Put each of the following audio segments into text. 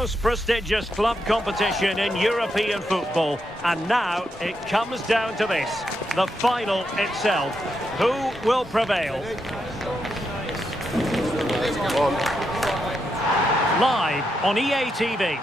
most prestigious club competition in European football. And now it comes down to this, the final itself. Who will prevail? Live on EA TV.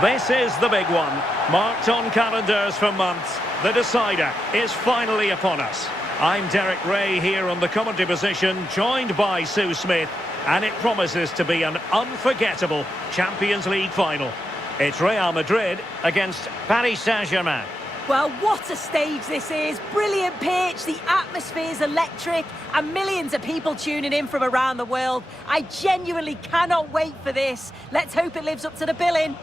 This is the big one, marked on calendars for months. The decider is finally upon us. I'm Derek Ray here on the commentary position, joined by Sue Smith, and it promises to be an unforgettable Champions League final. It's Real Madrid against Paris Saint-Germain. Well, what a stage this is. Brilliant pitch, the atmosphere's electric, and millions of people tuning in from around the world. I genuinely cannot wait for this. Let's hope it lives up to the billing.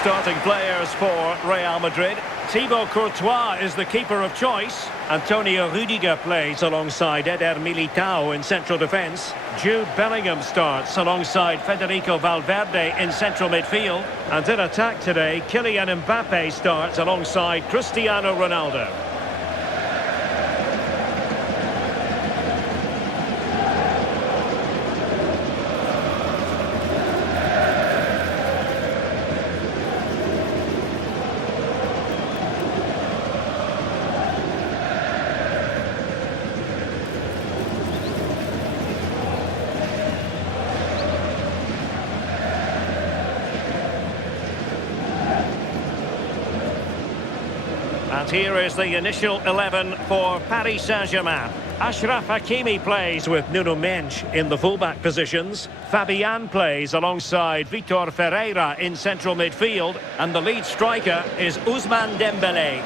Starting players for Real Madrid. Thibaut Courtois is the keeper of choice. Antonio Rudiger plays alongside Eder Militao in central defence. Jude Bellingham starts alongside Federico Valverde in central midfield. And in attack today, Kylian Mbappe starts alongside Cristiano Ronaldo. And here is the initial 11 for Paris Saint-Germain. Achraf Hakimi plays with Nuno Mendes in the fullback positions. Fabian plays alongside Vitor Ferreira in central midfield. And the lead striker is Ousmane Dembélé.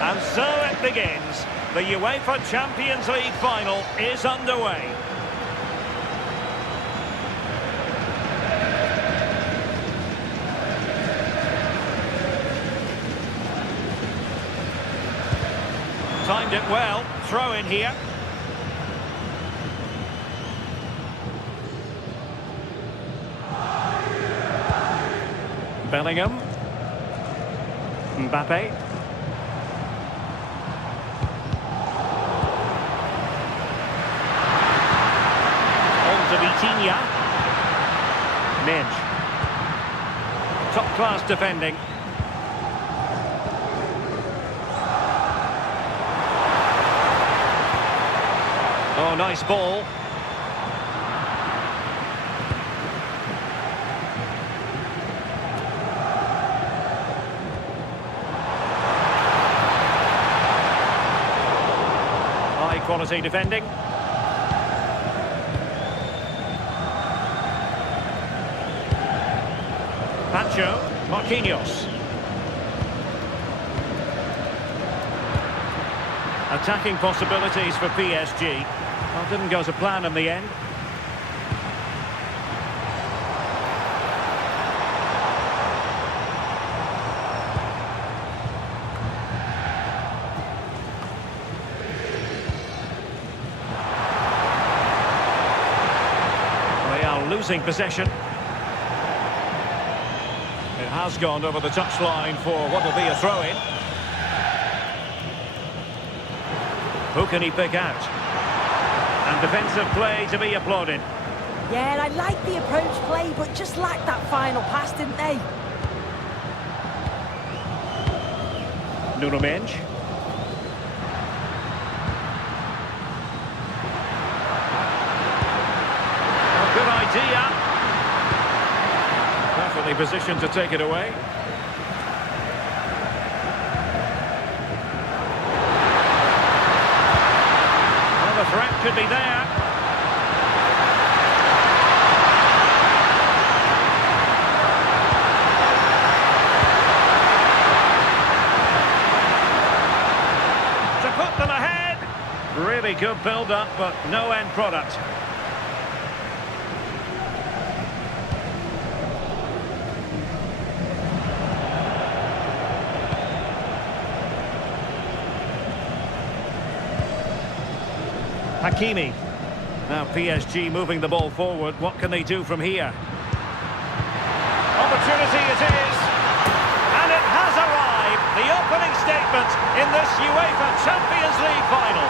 And so it begins. The UEFA Champions League final is underway. Timed it well. Throw in here. Bellingham. Mbappe. On to Vitinha. Mendes. Top-class defending. Oh, nice ball. High quality defending. Pancho, Marquinhos. Attacking possibilities for PSG. Well, didn't go to plan in the end. They are losing possession. It has gone over the touchline for what will be a throw-in. Who can he pick out? And defensive play to be applauded. Yeah, I like the approach play, but just lacked that final pass, didn't they? Nuno Mendes. Oh, good idea. Perfectly positioned to take it away. The threat could be there. To put them ahead. Really good build-up, but no end product. Hakimi. Now PSG moving the ball forward. What can they do from here? Opportunity it is. And it has arrived. The opening statement in this UEFA Champions League final.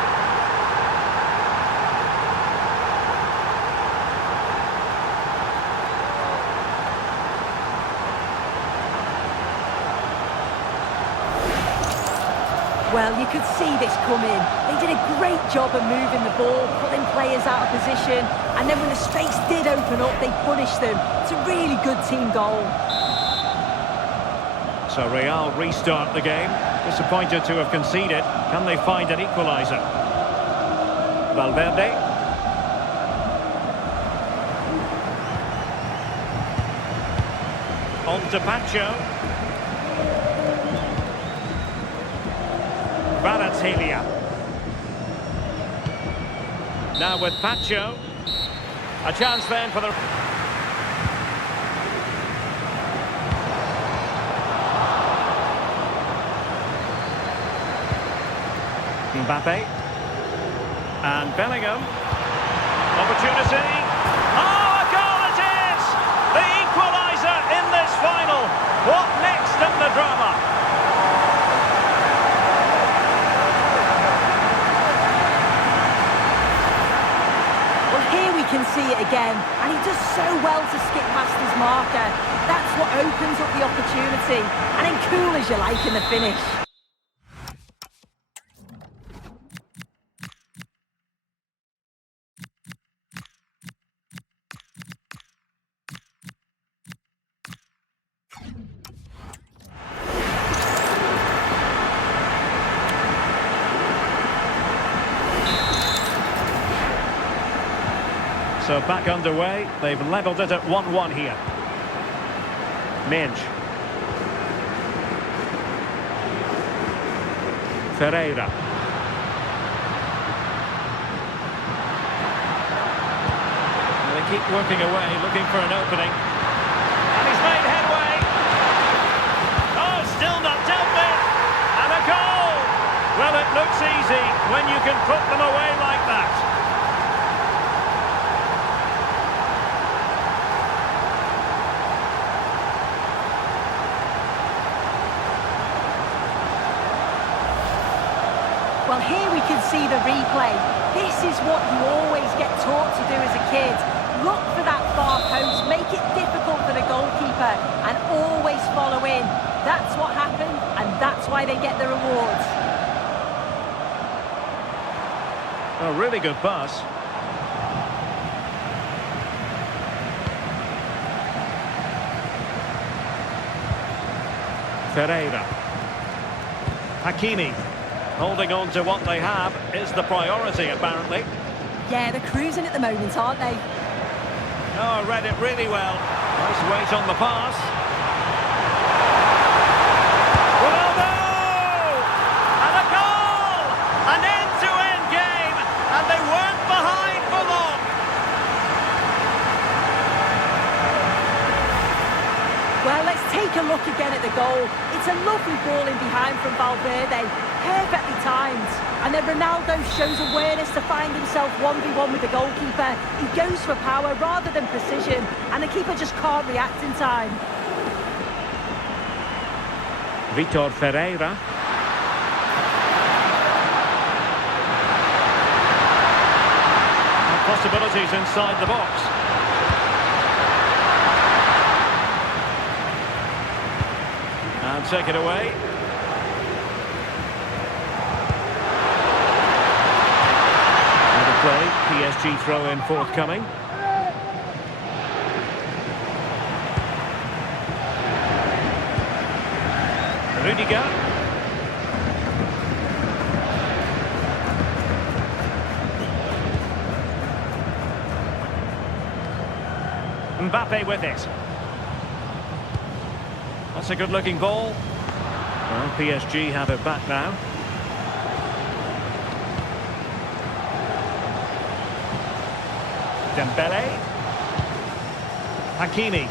Well, you could see this coming. They did a great job of moving the ball, pulling players out of position, and then when the space did open up, they punished them. It's a really good team goal. So Real restart the game. Disappointed to have conceded. Can they find an equaliser? Valverde. On to Pacho. Baratelia. Now with Pacho. A chance then for the... Mbappe. And Bellingham. Opportunity. Oh, a goal it is! The equaliser in this final. What next in the drama? Can see it again, and he does so well to skip past his marker. That's what opens up the opportunity, and then cool as you like in the finish. So back underway, they've levelled it at 1-1 here. Minge. Ferreira. They keep working away, looking for an opening. And he's made headway. Oh, still not dealt with. And a goal! Well, it looks easy when you can put them away like that. Well, here we can see the replay. This is what you always get taught to do as a kid. Look for that far post, make it difficult for the goalkeeper, and always follow in. That's what happened, and that's why they get the rewards. A really good pass. Ferreira. Hakimi. Holding on to what they have is the priority, apparently. Yeah, they're cruising at the moment, aren't they? Oh, read it really well. Nice weight on the pass. Ronaldo! And a goal! An end-to-end game, and they weren't behind for long. Well, let's take a look again at the goal. It's a lovely ball in behind from Valverde. Perfectly timed, and then Ronaldo shows awareness to find himself 1v1 with the goalkeeper. He goes for power rather than precision, and the keeper just can't react in time. Vitor Ferreira. And possibilities inside the box. And take it away. Play. PSG throw-in forthcoming. Rudiger. Mbappe with it. That's a good-looking ball. Well, PSG have it back now. Dembele. Hakimi.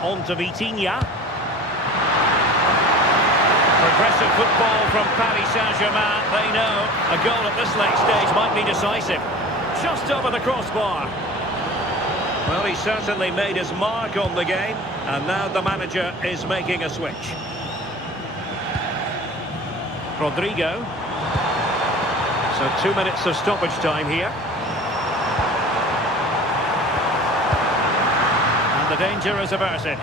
On to Vitinha. Progressive football from Paris Saint-Germain. They know a goal at this late stage might be decisive. Just over the crossbar. Well, he certainly made his mark on the game, and now the manager is making a switch. Rodrigo. So 2 minutes of stoppage time here. And the danger is averted.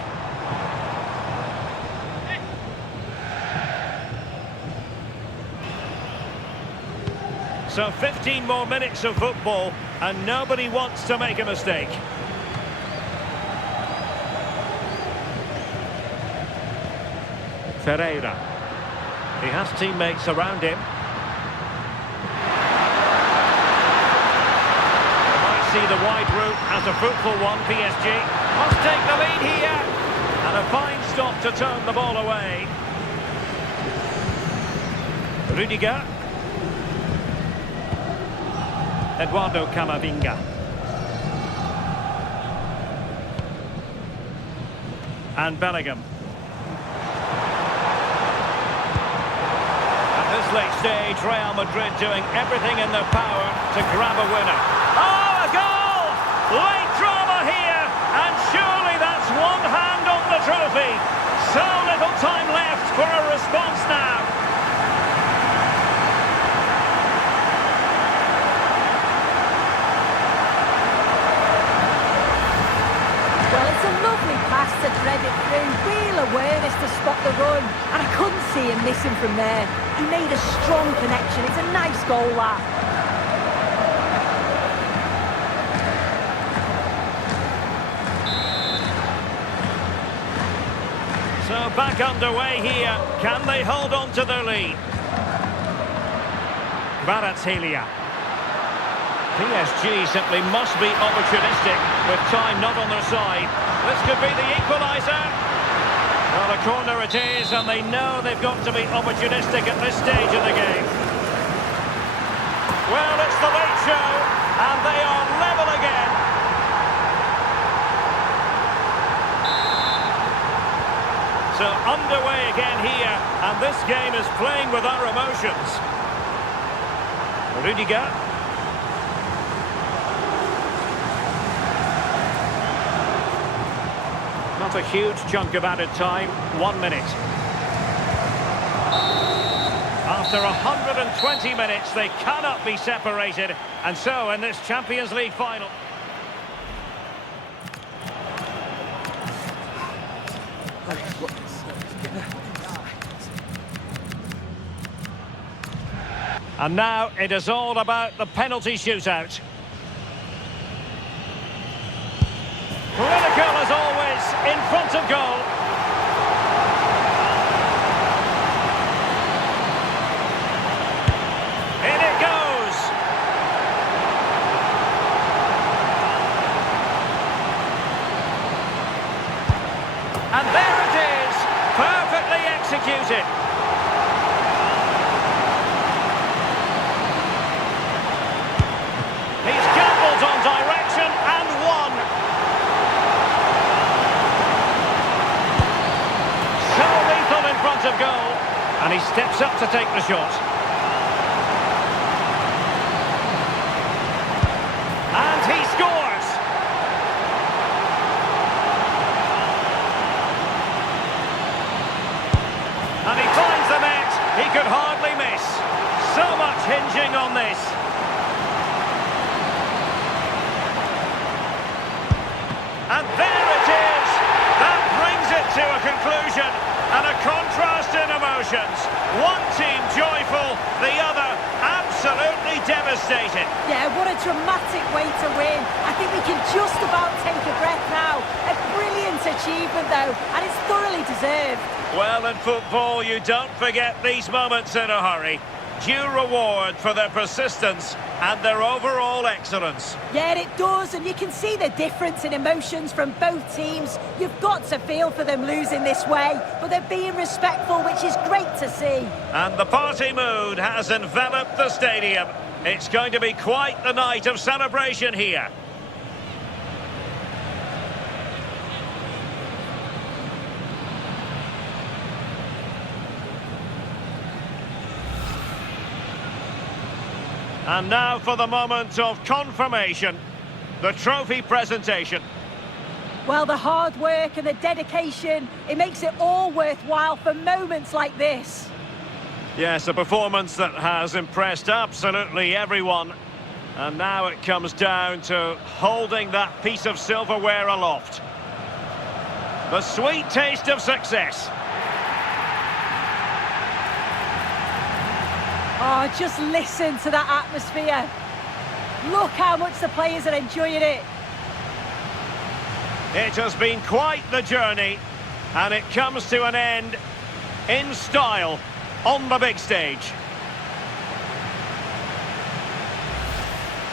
So 15 more minutes of football, and nobody wants to make a mistake. Ferreira. He has teammates around him. Might see the wide route as a fruitful one, PSG. Must take the lead here. And a fine stop to turn the ball away. Rudiger. Eduardo Camavinga. And Bellingham. At this late stage, Real Madrid doing everything in their power to grab a winner. Oh, a goal! Late drama here, and surely that's one hand on the trophy. So little time left for a response now. To thread it through, real awareness to spot the run, and I couldn't see him missing from there. He made a strong connection. It's a nice goal, that. So back underway here. Can they hold on to their lead? Kvaratskhelia. PSG simply must be opportunistic with time not on their side. This could be the equaliser. Well, a corner it is, and they know they've got to be opportunistic at this stage of the game. Well, it's the late show, and they are level again. So underway again here, and this game is playing with our emotions. Rudiger. Not a huge chunk of added time, 1 minute. After 120 minutes, they cannot be separated, and so in this Champions League final. And now it is all about the penalty shootout. Critical as always, in front of goal. In it goes. And there it is, perfectly executed. He's gambled on direction and won. In front of goal, and he steps up to take the shot. And he scores! And he finds the net. He could hardly miss. So much hinging on this. And there it is. That brings it to a conclusion. And a contrast in emotions. One team joyful, the other absolutely devastated. Yeah, what a dramatic way to win. I think we can just about take a breath now. A brilliant achievement, though, and it's thoroughly deserved. Well, in football, you don't forget these moments in a hurry. Due reward for their persistence and their overall excellence. Yeah, it does, and you can see the difference in emotions from both teams. You've got to feel for them losing this way, but they're being respectful, which is great to see. And the party mood has enveloped the stadium. It's going to be quite the night of celebration here. And now for the moment of confirmation, the trophy presentation. Well, the hard work and the dedication, it makes it all worthwhile for moments like this. Yes, a performance that has impressed absolutely everyone. And now it comes down to holding that piece of silverware aloft. The sweet taste of success. Oh, just listen to that atmosphere. Look how much the players are enjoying it. It has been quite the journey, and it comes to an end in style on the big stage.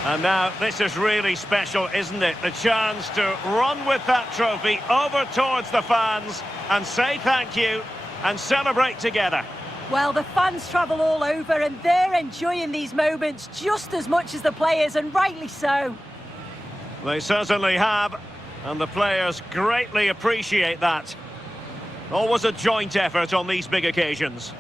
And now this is really special, isn't it? The chance to run with that trophy over towards the fans and say thank you and celebrate together. Well, the fans travel all over and they're enjoying these moments just as much as the players, and rightly so. They certainly have, and the players greatly appreciate that. Always a joint effort on these big occasions.